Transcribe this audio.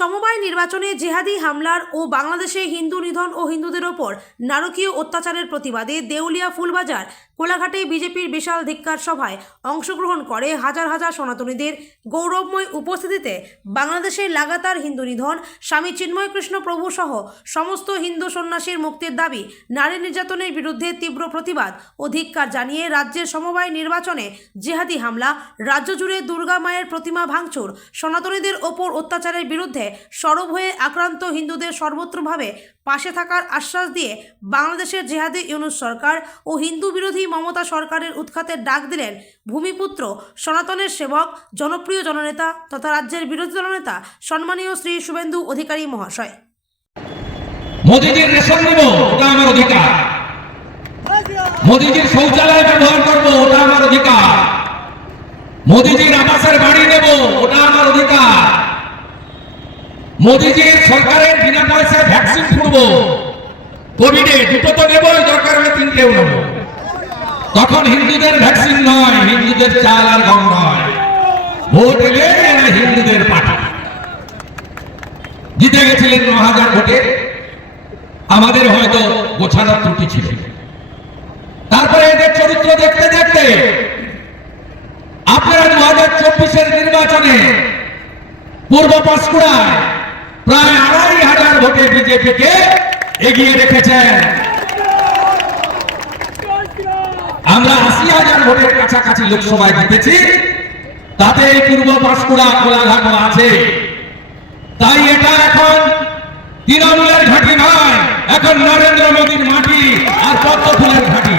সমবায় নির্বাচনে জেহাদি হামলার ও বাংলাদেশে হিন্দু নিধন ও হিন্দুদের ওপর নারকীয় অত্যাচারের প্রতিবাদে দেউলিয়া ফুলবাজার কোলাঘাটে বিজেপির বিশাল ধিক্কার সভায় অংশগ্রহণ করে হাজার হাজার সনাতনীদের গৌরবময় উপস্থিতিতে বাংলাদেশের লাগাতার হিন্দু নিধন, স্বামী চিন্ময় কৃষ্ণ প্রভু সহ সমস্ত হিন্দু সন্ন্যাসীর মুক্তির দাবি, নারী নির্যাতনের বিরুদ্ধে তীব্র প্রতিবাদ ও ধিক্কার জানিয়ে রাজ্যের সমবায় নির্বাচনে জেহাদি হামলা, রাজ্য জুড়ে দুর্গা মায়ের প্রতিমা ভাঙচুর, সনাতনীদের ওপর অত্যাচারের বিরুদ্ধে সরব হয়ে আক্রান্ত হিন্দুদের সর্বত্রভাবে পাশে থাকার আশ্বাস দিয়ে বাংলাদেশের জেহাদি ইউনূস সরকার ও হিন্দু বিরোধী মমতা সরকারের উৎখাতের ডাক দিলেন ভূমিপুত্র, সনাতনের সেবক, জনপ্রিয় জননেতা তথা রাজ্যের বিরোধী দলনেতা সম্মানীয় শ্রী শুভেন্দু অধিকারী মহাশয়। মোদীজির রেশন নেব, ওটা আমার অধিকার। মোদীজির শৌচালয় ব্যবহার করব, ওটা আমার অধিকার। মোদীজির আবাসের বাড়ি নেব, ওটা আমার অধিকার। মোদীজির সরকারের বিনা পয়সায় ভ্যাকসিন ফুটব, কোভিডে দুটো তো নেবই, দরকার হলে তিনটেও নেব। তখন হিন্দুদের ভ্যাকসিন নয়, হিন্দুদের চাল আর গম নয়। ভোট এলে এরা হিন্দুদের পাঠা। জিতে গেছিলেন ৯,০০০ ভোটে, আমাদের হয়তো গোছানোর ত্রুটি ছিল। তারপরে এদের চরিত্র দেখতে দেখতে আপনারা ২০২৪-এর নির্বাচনে পূর্ব পাঁশকুড়ায় প্রায় ২৫০০ ভোটে বিজেপিকে এগিয়ে রেখেছেন। আমরা ৮০,০০০ ভোটের কাছাকাছি লোকসভায় জিতেছি, তাতে পূর্ব পাঁশকুড়া কোলাঘাট আছে। তাই এটা এখন তৃণমূলের ঘাঁটি নয়, এখন নরেন্দ্র মোদীর মাটি আর পদ্মফুলের ঘাঁটি।